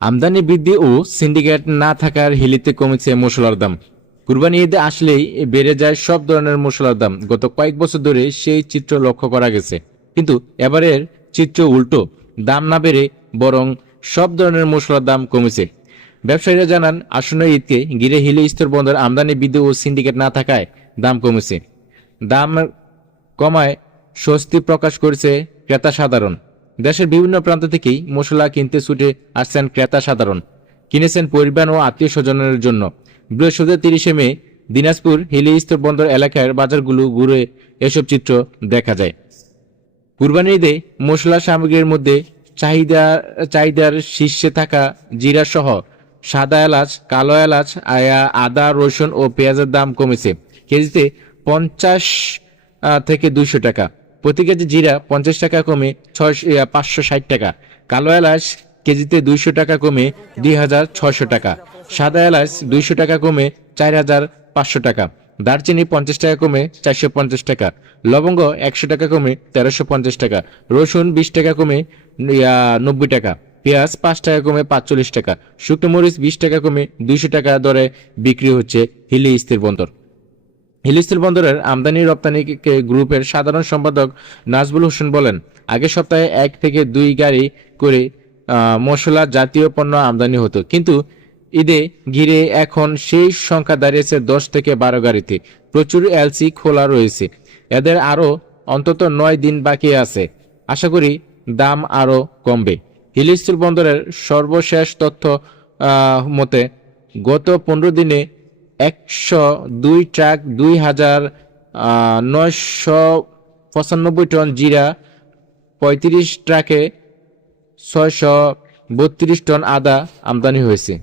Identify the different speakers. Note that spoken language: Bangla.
Speaker 1: আমদানি বৃদ্ধি ও সিন্ডিকেট না থাকার হিলিতে কমেছে মশলার দাম। কুরবানি ঈদে আসলেই বেড়ে যায় সব ধরনের মশলার দাম। গত কয়েক বছর ধরে সেই চিত্র লক্ষ্য করা গেছে। কিন্তু এবারের চিত্র উল্টো। দাম না বেড়ে বরং সব ধরনের মশলার দাম কমেছে। ব্যবসায়ীরা জানান, আসন্ন ঈদকে ঘিরে হিলি স্তর বন্দর আমদানি বৃদ্ধি ও সিন্ডিকেট না থাকায় দাম কমেছে। দাম কমায় স্বস্তি প্রকাশ করেছে ক্রেতা সাধারণ। দেশের বিভিন্ন প্রান্ত থেকেই মশলা কিনতে ছুটে আসছেন ক্রেতা সাধারণ। কিনেছেন পরিবার ও আত্মীয় স্বজনের জন্য। বৃহস্পতিবার তিরিশে মে, দিনাজপুর হিলি বন্দর এলাকার বাজারগুলো ঘুরে এসব চিত্র দেখা যায়। কুরবানি ঈদে মশলা সামগ্রীর মধ্যে চাহিদা, চাহিদার শীর্ষে থাকা জিরা সহ সাদা এলাচ, কালো এলাচ, আয়া- আদা, রসুন ও পেঁয়াজের দাম কমেছে। কেজিতে পঞ্চাশ থেকে দুইশো টাকা। প্রতি কেজি জিরা পঞ্চাশ টাকা কমে ছয় পাঁচশো ষাট টাকা। কালো এলাচ কেজিতে দুইশো টাকা কমে দুই হাজার ছয়শো টাকা। সাদা এলাচ দুইশো টাকা কমে চার হাজার পাঁচশো টাকা। দারচিনি পঞ্চাশ টাকা কমে চারশো পঞ্চাশ টাকা। লবঙ্গ একশো টাকা কমে তেরোশো পঞ্চাশ টাকা। রসুন বিশ টাকা কমে নব্বই টাকা। পেঁয়াজ পাঁচ টাকা কমে পাঁচচল্লিশ টাকা। শুকনো মরিচ বিশ টাকা কমে দুইশো টাকা দরে বিক্রি হচ্ছে হিলি স্থির বন্দর। হিলিস্তিল বন্দরের আমদানি রপ্তানি গ্রুপের সাধারণ সম্পাদক নাজবুল হোসেন বলেন, আগের সপ্তাহে এক থেকে দুই গাড়ি করে মশলা জাতীয় পণ্য আমদানি হতো। কিন্তু ঈদে ঘিরে এখন সেই সংখ্যা দাঁড়িয়েছে দশ থেকে বারো গাড়িতে। প্রচুর এলসি খোলা রয়েছে। এদের আরও অন্তত নয় দিন বাকি আছে। আশা করি দাম আরও কমবে। হিলিস্তিল বন্দরের সর্বশেষ তথ্য মতে গত পনেরো দিনে একশো দুই ট্রাক দুই হাজার নয়শো পঁচানব্বই টন জিরা, পঁয়ত্রিশ ট্রাকে ছয়শো বত্রিশ টন আদা আমদানি হয়েছে।